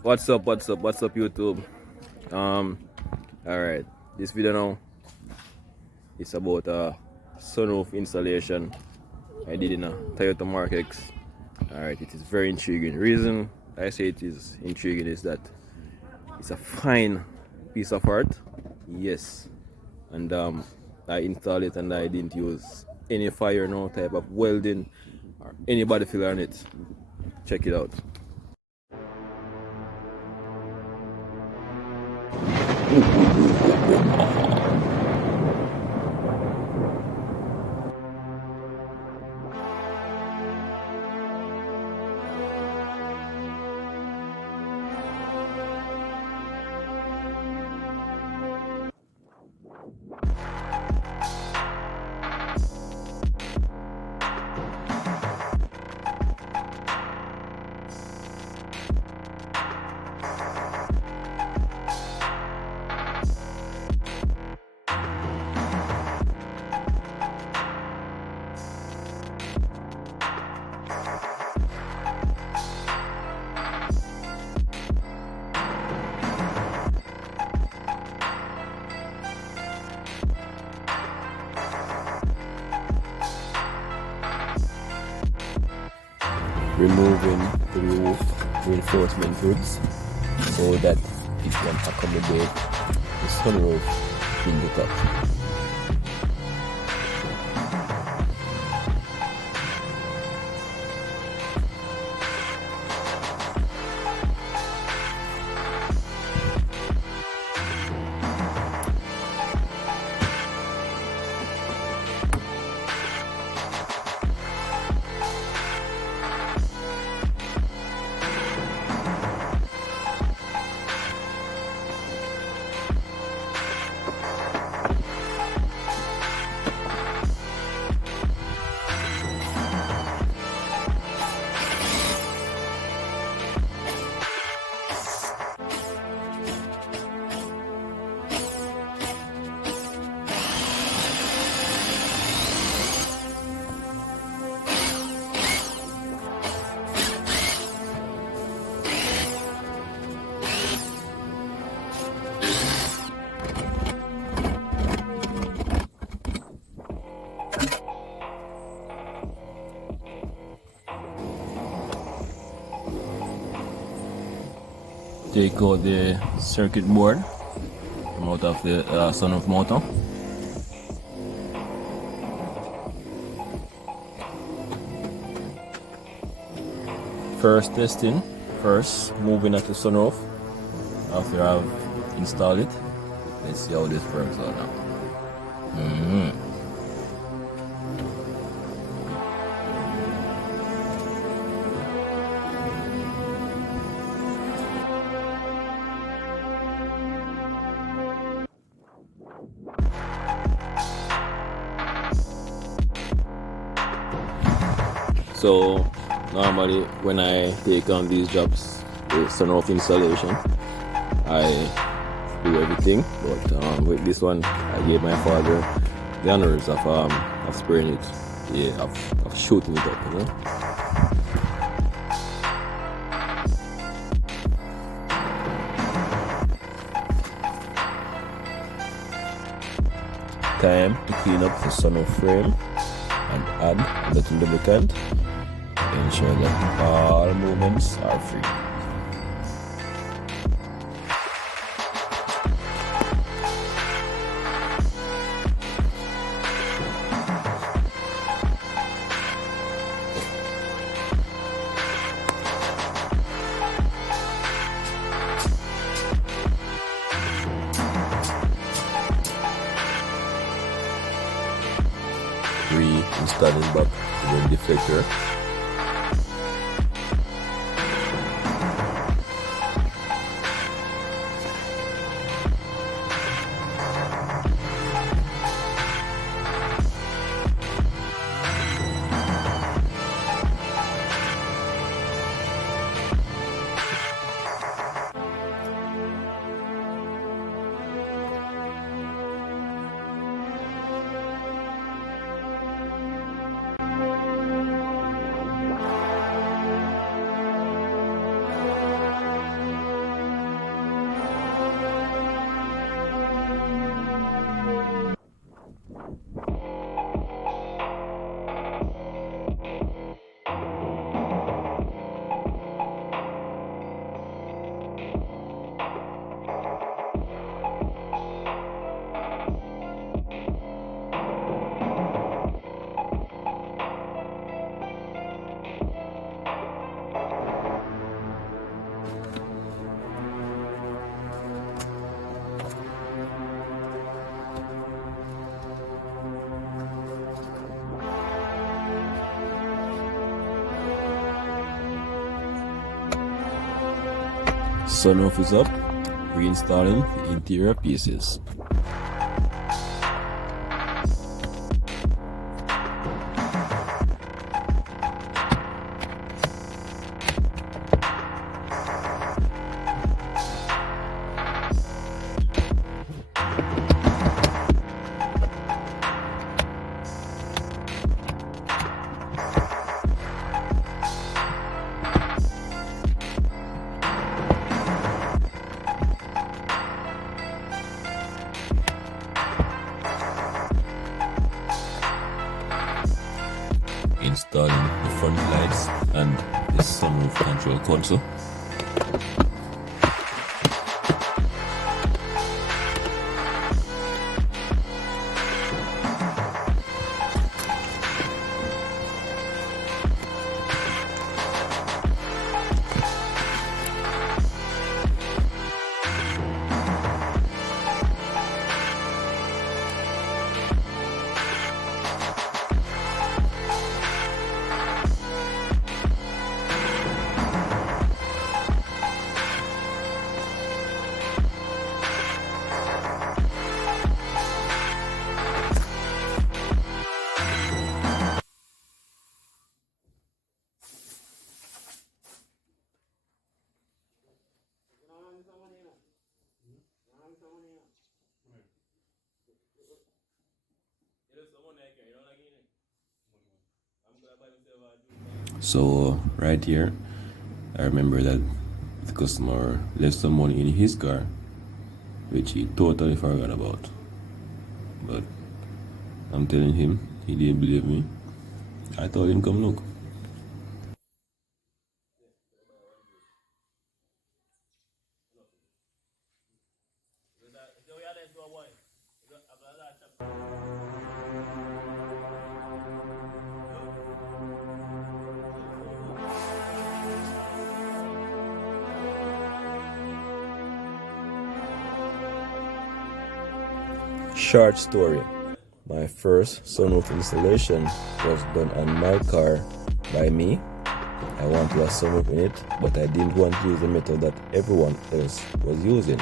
What's up, YouTube? Um, all right. This video now is about sunroof installation I did in a Toyota Mark X. All right, it is very intriguing. Reason I say it is intriguing is that it's a fine piece of art. Yes, and I installed it and I didn't use any fire, no type of welding or any body filler on it. Check it out. Removing the roof reinforcement hoods so that it can accommodate the sunroof in the top. Take out the circuit board out of the sunroof motor. First testing, moving at the sunroof after I've installed it. Let's see how this works out now. So normally when I take on these jobs, the sunroof installation, I do everything. But with this one, I gave my father the honors of spraying it, yeah, of shooting it up, you know. Time to clean up the sunroof frame and add a little lubricant. Ensure that all movements are free. Reinstalling back the wind deflector. Sunroof is up, reinstalling the interior pieces. Installing the front lights and the sunroof control console. So right here, I remember that the customer left some money in his car, which he totally forgot about. But I'm telling him, he didn't believe me. I told him, come look. Short story. My first sunroof installation was done on my car by me. I wanted a sunroof in it, but I didn't want to use the method that everyone else was using,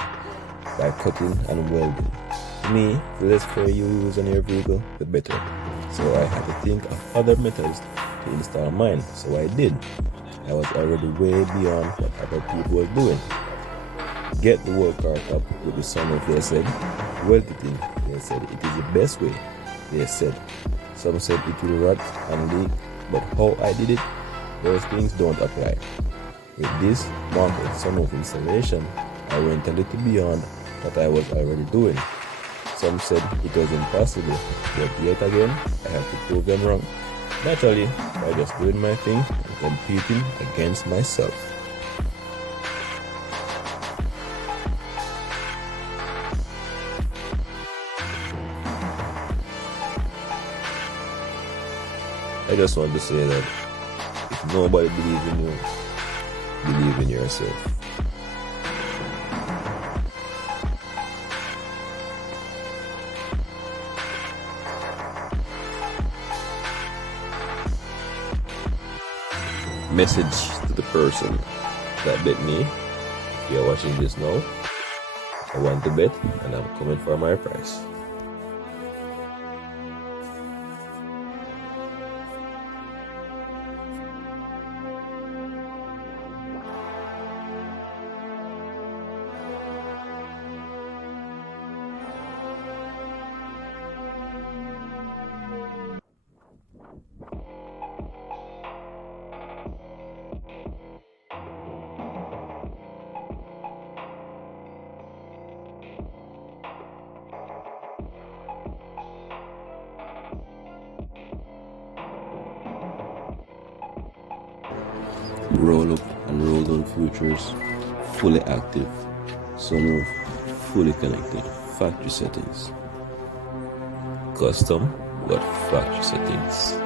by cutting and welding. To me, the less fur you use on your vehicle, the better. So I had to think of other methods to install mine, so I did. I was already way beyond what other people were doing. Get the whole car up with the sunroof, they said. Weld it in, they said. It is the best way, they said. Some said it will rot and leak, but how I did it, those things don't apply. With this mounted sunroof installation, I went a little beyond what I was already doing. Some said it was impossible, but yet again, I had to prove them wrong. Naturally, by just doing my thing and competing against myself. I just want to say that if nobody believes in you, believe in yourself. Message to the person that bet me. If you're watching this now, I want to bet and I'm coming for my price. Roll up and roll down futures, fully active, sunroof fully connected, factory settings. Custom but factory settings.